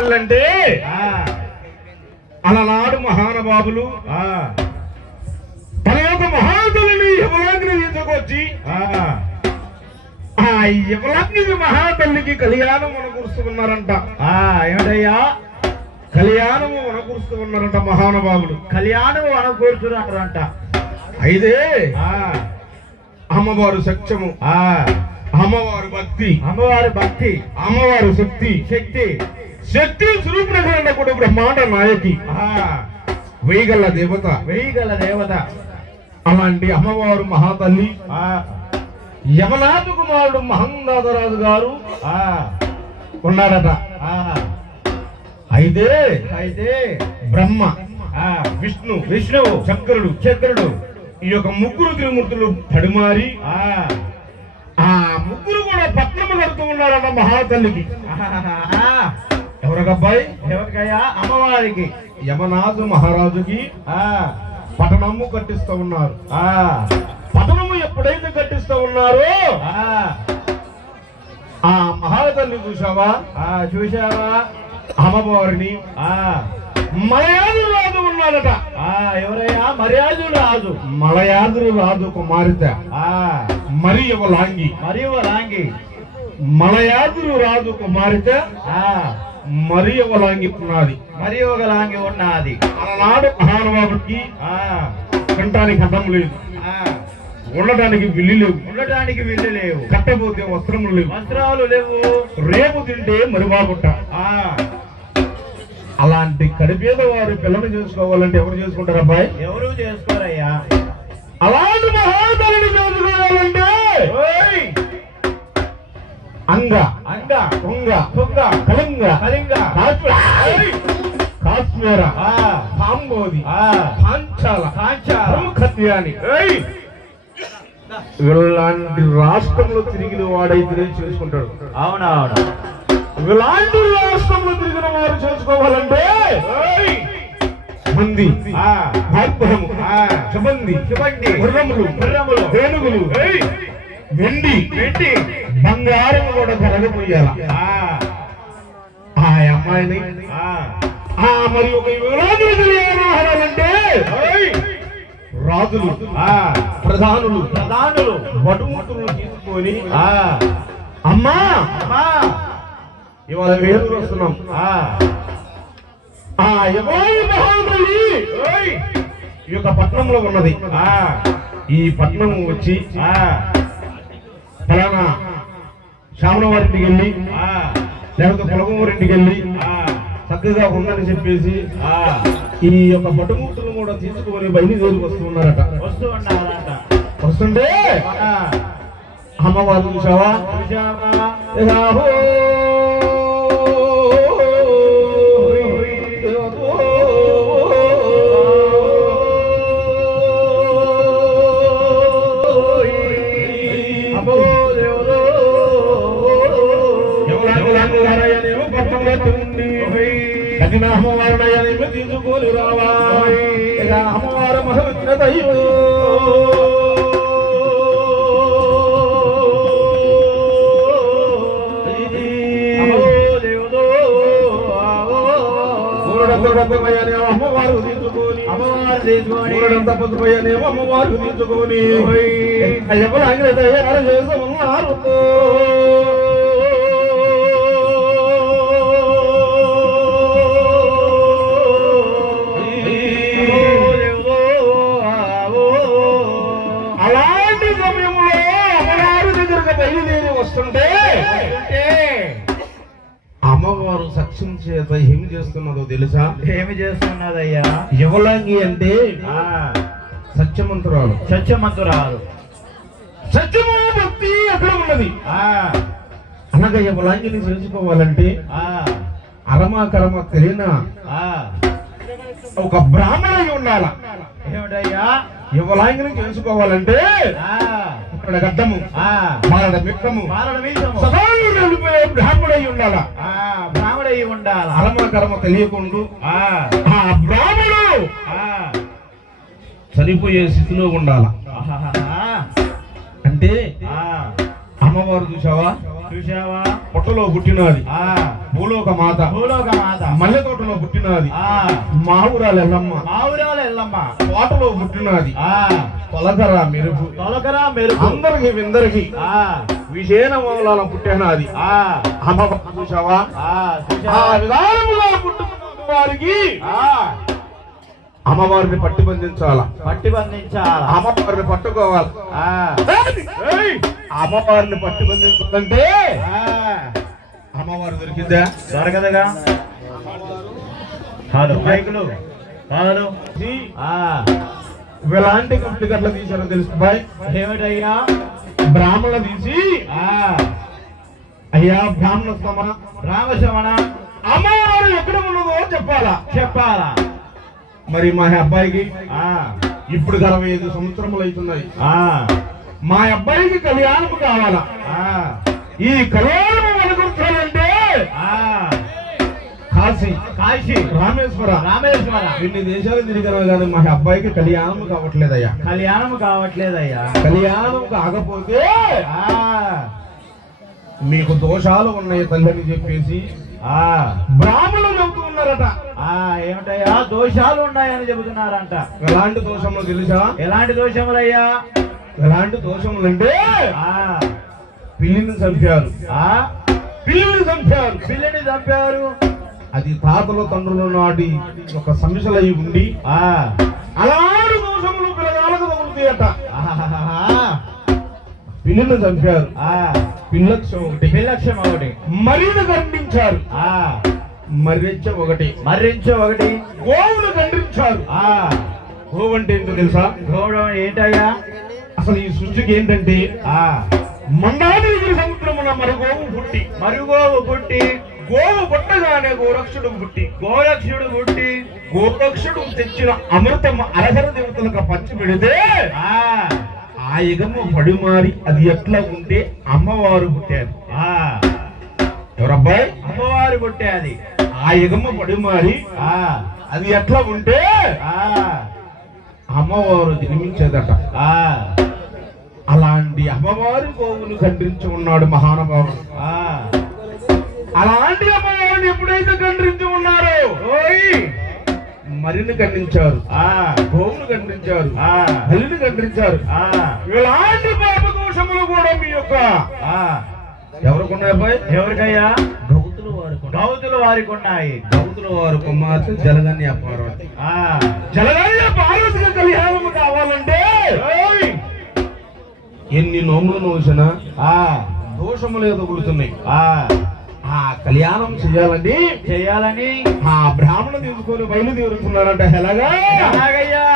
ఆ, అలనాడు మహానుభావులు తన యొక్క మహాతల్లిని యమలాగ్ని తీసుకొచ్చి ఆ, యమలాగ్ని మహాతల్లికి కళ్యాణం మనకూరుస్తున్నారంట ఆ, ఏమిటయ్యా? కళ్యాణము మనకూరుస్తూ ఉన్నారంట మహానుభావులు. కళ్యాణం వన కూర్చున్నారంట అయితే అమ్మవారు సత్యము ఆ, అమ్మవారు భక్తి అమ్మవారి భక్తి అమ్మవారు శక్తి శక్తి శక్తి స్వరూపునటువంటి కూడా బ్రహ్మాండ నాయకి. వేయగల దేవత. వేయగల దేవత. అలాంటి అమ్మవారు మహాతల్లి. యమనాథ కుమారుడు మహందాదరాజు గారు. ఉన్నారట అయితే అయితే బ్రహ్మ ఆ, విష్ణు విష్ణువు. శంకరుడు చంద్రుడు ఈ యొక్క ముగ్గురు త్రిమూర్తులు పడిమారి ఆ, ఆ ముగ్గురు కూడా పట్నము కడుతూ ఉన్నారట మహాతల్లికి. ఎవరికబ్బాయి ఎవరికయ్యా? అమ్మవారికి. యమనాథు మహారాజుకి ఆ, పట్టణము కట్టిస్తూ ఉన్నారు. ఆ, పట్టణము ఎప్పుడైతే కట్టిస్తూ ఉన్నారో ఆ, ఆ మహాతల్లి చూసావా ఆ, చూశావా? అమ్మవారిని. ఆ, మలయాళు రాజు ఉన్నాడట. ఆ, ఎవరయ్యా? మర్యాదు రాజు. మలయాళు రాజు కుమార్తె. ఆ, మరి లాంగి మరియు రాంగి మలయాళు రాజు కుమార్తె. ఆ, మరి లాంగి ఉన్నది మరియు ఒక లాంగి ఉన్నది అలనాడు మహానుభావుడికి ఆ, తినటానికి అన్నం లేదు. ఆ, ఉండటానికి విల్లు లేవు. ఉండటానికి వీళ్ళు లేవు. కట్టబోతే వస్త్రములు లేవు. వస్త్రాలు లేవు. రేపు తింటే మరి బాగుంట. ఆ, అలాంటి కడిపేద వారు పిల్లలు చేసుకోవాలంటే ఎవరు చేసుకుంటారు అబ్బాయి? ఎవరు చేసుకోరయ్యా? అలాంటి మహాతల్లిని చేసుకోవాలంటే ఓయ్! అంగ అంగ తుంగ తుంగ కళింగ కళింగ. కాశ్మీర ఆ, పాంచాల కాంచాల ఖత్యాని ఇలాంటి రాష్ట్రంలో తిరిగిన వాడైతే చేసుకుంటాడు అవునవును. ఇలాంటి రాష్ట్రంలో తిరిగిన వారు చేసుకోవాలంటే మంది ఆ, సుమంది చెప్పండి గుర్రములు గుర్రములు, ఏనుగులు వెండి బంగారం కూడా కలగపోయాల ఆ, ఆ అమ్మాయిని ఆ, మరి ఒక యువరాజులు తెలియాలంటే రాజులు ఆ, ప్రధానులు ప్రధానులు. బటుముతులు తీసుకొని ఆ, అమ్మా! ఇవాళ వేరు వస్తున్నాం. ఆ, యువరాజు మహాబలి ఓయ్! ఈ యొక్క పట్నంలో ఉన్నది. ఆ, ఈ పట్నం వచ్చి ఆ, ఫలానా శ్రావణ వారింటికి వెళ్ళి ఆ, లేకపోతే పొలగూరింటికి వెళ్ళి ఆ, చక్కగా ఉందని చెప్పేసి ఆ, ఈ యొక్క బటుమూర్తులు కూడా తీసుకొని బయలుదేరి వస్తున్నారట వస్తూ ఉన్నారంట. వస్తుంటే అమ్మవారు చూసావా తగిన అమ్మవారినయ్యనేమో తీసుకొని రావా అమ్మవారు మహోన్నత దైవం. అమ్మవారు తీసుకొని అమ్మవారు తీసుకొని మూడంత పొద్దుమయ్యనేమో అమ్మవారు తీసుకొని ఉన్నారు అమ్మవారు సత్యం చేత ఏం చేస్తున్నదో తెలుసా? ఏమి చేస్తున్నదయ్యా యువలంగి అంటే ఆ, సత్యమంతురాలు. సత్యమంతురాలు. సత్యము భక్తి అక్కడ ఉన్నది. ఆ, అనగా యువలాంగిని తెలుసుకోవాలంటే ఆ, అరమ కరమ తెలియన ఆ. ఒక బ్రాహ్మణ ఉండాల. ఏమిటయ్యా? యువలాంగిని తెలుసుకోవాలంటే ఆ, ఇక్కడ గడ్డము మారణ వీసము. సదాలు వెళ్ళిపోయే బ్రాహ్మణై ఉండాల. బ్రాహ్మడయ్యి ఉండాల? అరమ కరమ తెలియకుండా ఆ, ఆ. చనిపోయే స్థితిలో ఉండాల. అంటే ఆ, అమ్మవారు చూసావా చూశావా? పుట్టలో పుట్టినది. ఆ. భూలోక మాత. భూలోక మాత. మల్లె తోటలో పుట్టినది. ఆ. మావురాలు ఎల్లమ్మ. మావురాలు ఎల్లమ్మ. తోటలో పుట్టినది. ఆ. తొలకర మెరుపు. తొలకరా మెరుపు. అందరికి విందరికి. విజయన మూలాల అమ్మ చూసావా ఆ విధానముగా పుట్టుకున్న వారికి అమ్మవారిని పట్టి బంధించాలా? పట్టి బంధించాల? అమ్మవారిని పట్టుకోవాలి! అమ్మవారిని పట్టి బంధించాలంటే అమ్మవారు దొరికిందా? దొరకదుగా? మైకులు హలో ఆ. ఇలాంటి కంపెనీ గట్ల తీసారో తెలుసు బాయ్. ఏమిటయ్యా? బ్రాహ్మణ తీసి. ఆ. అయ్యా బ్రాహ్మణ స్తమ రామశమణ అమ్మవారు ఎక్కడ ఉన్నదో చెప్పాలా? చెప్పాలా? మరి మా అబ్బాయికి ఆ. ఇప్పుడు అరవై ఐదు సంవత్సరములు అవుతున్నాయి. ఆ. మా అబ్బాయికి కళ్యాణం కావాలా? ఆ. ఈ కళ్యాణం కాశీ. కాశీ. రామేశ్వర. రామేశ్వర. ఇన్ని దేశాలు తిరిగినా కానీ మా అబ్బాయికి కళ్యాణం కావట్లేదయ్యా. కళ్యాణం కావట్లేదయ్యా. కళ్యాణం కాకపోతే ఆ. మీకు దోషాలు ఉన్నాయి తల్లని చెప్పేసి ఆ. బ్రాహ్మణులు చెబుతూ ఉన్నారట. ఆ ఏమిటయ్యా? దోషాలు ఉన్నాయని చెబుతున్నారంట. ఎలాంటి దోషములు తెలుసా? ఎలాంటి దోషములయ్యా? ఎలాంటి దోషములు అంటే ఆ. పిల్లిని చంపారు. ఆ? పిల్లిని చంపారు. పిల్లని చంపారు. అది తాతల తండ్రుల నాటి ఒక సమస్యలై ఉండి ఆ. అలాంటి దోషములు పిల్లగాలకు తగులుతాయట. పిల్లిని చంపారు. ఆ. పిల్లక్ష ఒకటి. పిల్లక్షం ఒకటి. మరిని ఖండించారు ఆ. మర్రెచ్చ ఒకటి. మర్రించు ఒకటి. గోవును ఖండించారు ఆ. గోవు అంటే ఏంటో తెలుసా? గౌరవం ఏంటయ్యా? అసలు ఈ సృష్టికి ఏంటంటే ఆ. మండాదిగిరి సముద్రమున మరి గోవు పుట్టి. మరుగోవు పుట్టి. గోవు పుట్టగానే గోరక్షుడు పుట్టి గోరక్షుడు పుట్టి గోరక్షుడు తెచ్చిన అమృతం అరహర దేవతలకు పంచి పెడితే ఆ. యుగము పడిమారి అది ఎట్లా ఉంటే అమ్మవారు పుట్టారు. ఆ. ఎవరబ్బాయి? అమ్మవారు పుట్టే అది ఆ యుగము పడిమారి ఆ. అది ఎట్లా ఉంటే ఆ. అమ్మవారు జన్మించేదట. ఆ. అలాంటి అమ్మవారి గోవును ఖండించి ఉన్నాడు మహానుభావుడు. ఆ. అలాంటి అమ్మవారిని ఎప్పుడైతే ఖండించి ఉన్నారో ఓయ్! మరిని ఖండించారు ఆ. గోవును ఖండించారు ఆ. బలిని ఖండించారు ఆ. ఇలాంటి పాప దోషములు కూడా మీ యొక్క ఆ. ఎవరికున్నాయి అబ్బాయి ఎవరికయ్యా? గౌతులు వారికి గౌతులు వారికి ఉన్నాయి గౌతుల వారి కుమార్తె జలగన్య పార్వతి. ఆ. జలగన్య పార్వతికి కళ్యాణం కావాలంటే ఓయ్! ఎన్ని నోములు నోసినా ఆ. దోషములు ఎదుగులుతున్నాయి. ఆ. ఆ కళ్యాణం చేయాలండి. చెయ్యాలని ఆ బ్రాహ్మణ తీసుకొని బయలుదేరుతున్నారంట. ఎలాగా? ఎలాగయ్యా?